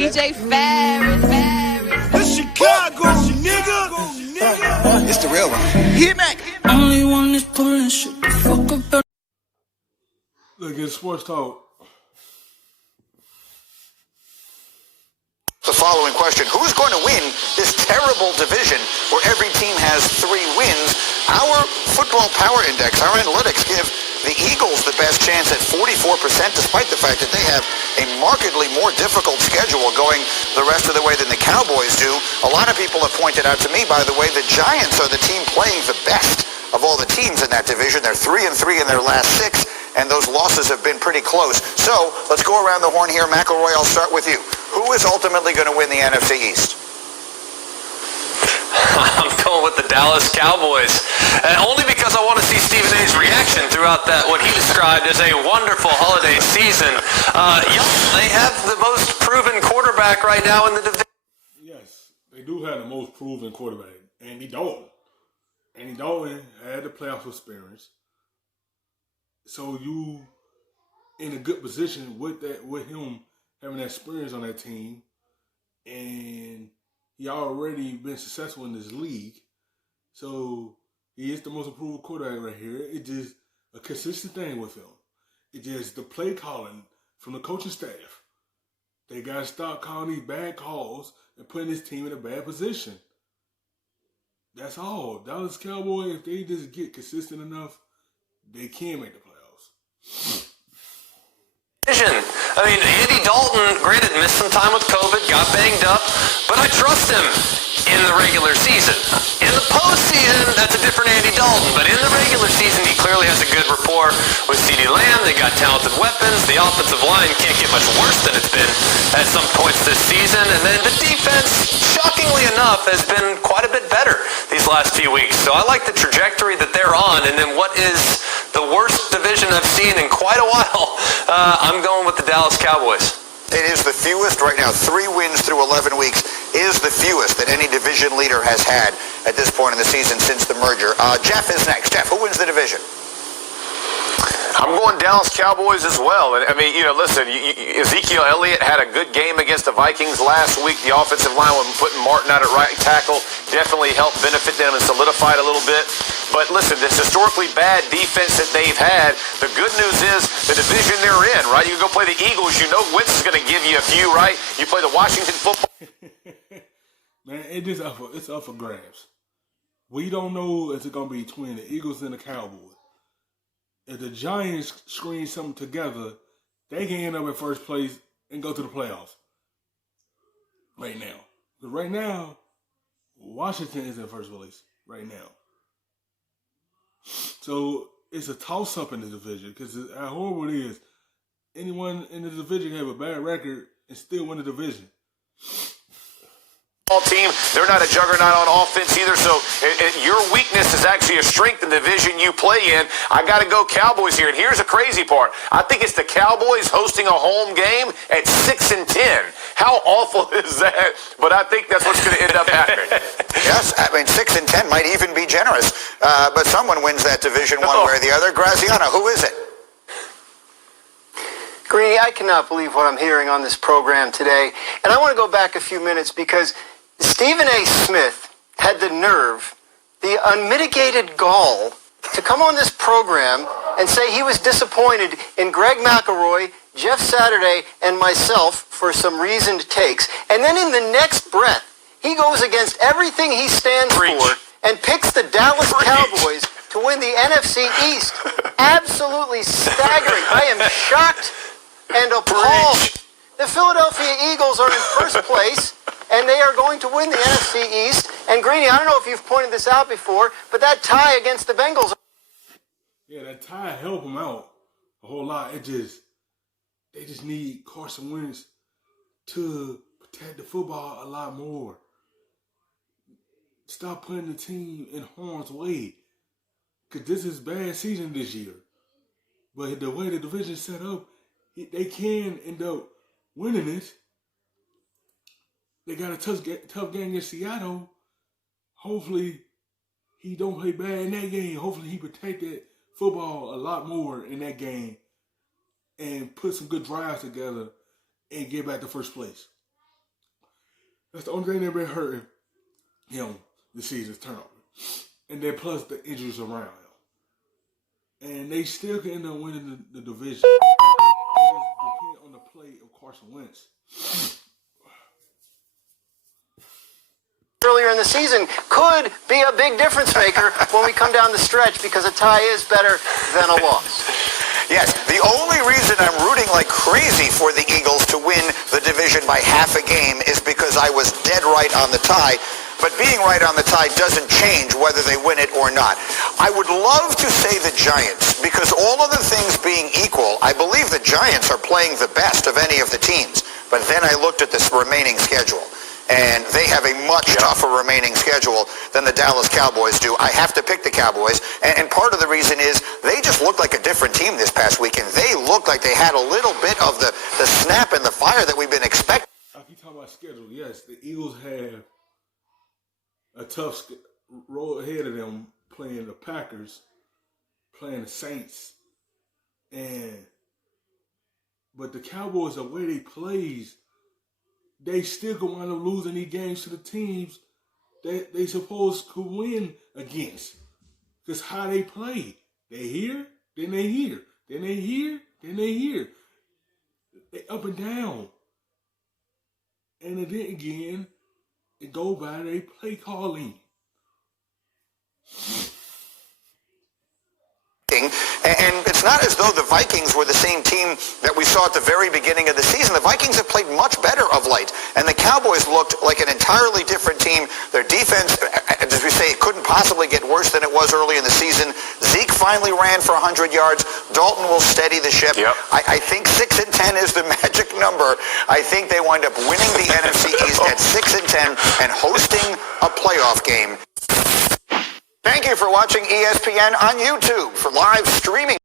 DJ Ferris. The Chicago, nigga. It's the real one. Hit me. Only one is pulling shit the fuck up. Look at sports talk. The following question: who's going to win this terrible division where every team has 3 wins? Our football power index, our analytics give the Eagles the best chance at 44%, despite the fact that they have a markedly more difficult schedule going the rest of the way than the Cowboys do. A lot of people have pointed out to me, by the way, the Giants are the team playing the best of all the teams in that division. They're 3-3 in their last 6, and those losses have been pretty close. So let's go around the horn here. McElroy, I'll start with you. Who is ultimately going to win the NFC East? I'm going with the Dallas Cowboys, and only because I want to see Stephen A's reaction throughout that, what he described as a wonderful holiday season. They have the most proven quarterback right now in the division. Yes, they do have the most proven quarterback, Andy Dalton. Andy Dalton had the playoff experience, so you in a good position with that, with him having that experience on that team, and he already been successful in this league. So he is the most improved quarterback right here. It's just a consistent thing with him. It's just the play calling from the coaching staff. They got to stop calling these bad calls and putting this team in a bad position. That's all. Dallas Cowboys, if they just get consistent enough, they can make the playoffs. I mean, Andy Dalton, granted, missed some time with COVID, got banged up, but I trust him in the regular season. In the postseason, that's a different Andy Dalton, but in the regular season, he clearly has a good rapport with CeeDee Lamb. They got talented weapons. The offensive line can't get much worse than it's been at some points this season, and then the defense, shockingly enough, has been quite a bit better these last few weeks. So I like the trajectory that they're on, and then what is the worst division I've seen in quite a while, I'm going with the Dallas Cowboys. It is the fewest right now. 3 wins through 11 weeks is the fewest that any division leader has had at this point in the season since the merger. Jeff is next. Jeff, who wins the division? I'm going Dallas Cowboys as well. And I mean, listen, Ezekiel Elliott had a good game against the Vikings last week. The offensive line, when putting Martin out at right tackle, definitely helped benefit them and solidify it a little bit. But listen, this historically bad defense that they've had, the good news is the division they're in, right? You go play the Eagles, you know Wentz is going to give you a few, right? You play the Washington football. Man, it's up for grabs. We don't know if it's going to be between the Eagles and the Cowboys. If the Giants screen something together, they can end up in first place and go to the playoffs. Right now. Because right now, Washington is in first place. Right now. So it's a toss-up in the division. Because how horrible it is. Anyone in the division can have a bad record and still win the division. Team, they're not a juggernaut on offense either, so your weakness is actually a strength in the division you play in. I got to go Cowboys here, and here's the crazy part. I think it's the Cowboys hosting a home game at 6-10. How awful is that? But I think that's what's going to end up happening. Yes, I mean, 6-10 might even be generous, but someone wins that division one way or the other. Graziano, who is it? Greeny, I cannot believe what I'm hearing on this program today, and I want to go back a few minutes because Stephen A. Smith had the nerve, the unmitigated gall, to come on this program and say he was disappointed in Greg McElroy, Jeff Saturday, and myself for some reasoned takes. And then in the next breath, he goes against everything he stands for and picks the Dallas Cowboys to win the NFC East. Absolutely staggering. I am shocked and appalled. The Philadelphia Eagles are in first place, and they are going to win the NFC East. And Greeny, I don't know if you've pointed this out before, but that tie against the Bengals. Yeah, that tie helped them out a whole lot. They just need Carson Wentz to protect the football a lot more. Stop putting the team in harm's way. Because this is bad season this year. But the way the division's set up, they can end up winning it. They got a tough game against Seattle. Hopefully, he don't play bad in that game. Hopefully, he protected football a lot more in that game and put some good drives together and get back to first place. That's the only thing they've been hurting him this season is turnover. And then plus the injuries around him. And they still can end up winning the division. It just depends on the play of Carson Wentz. Earlier in the season could be a big difference maker when we come down the stretch because a tie is better than a loss. Yes, the only reason I'm rooting like crazy for the Eagles to win the division by half a game is because I was dead right on the tie. But being right on the tie doesn't change whether they win it or not. I would love to say the Giants, because all of the things being equal, I believe the Giants are playing the best of any of the teams. But then I looked at this remaining schedule, and they have a much tougher remaining schedule than the Dallas Cowboys do. I have to pick the Cowboys, and part of the reason is they just looked like a different team this past weekend. They looked like they had a little bit of the snap and the fire that we've been expecting. If you talk about schedule, yes, the Eagles have a tough road ahead of them, playing the Packers, playing the Saints, but the Cowboys, the way they plays, they still go wind up losing these games to the teams that they supposed to win against. Because how they play. They here, then they here. Then they here, then they here. They up and down. And then again, it go by their play calling. And it's not as though the Vikings were the same team that we saw at the very beginning of the season. The Vikings have played much better of late, and the Cowboys looked like an entirely different team. Their defense, as we say, it couldn't possibly get worse than it was early in the season. Zeke finally ran for 100 yards. Dalton will steady the ship. Yep. I think 6-10 is the magic number. I think they wind up winning the NFC East at 6-10 and hosting a playoff game. Thank you for watching ESPN on YouTube. For live streaming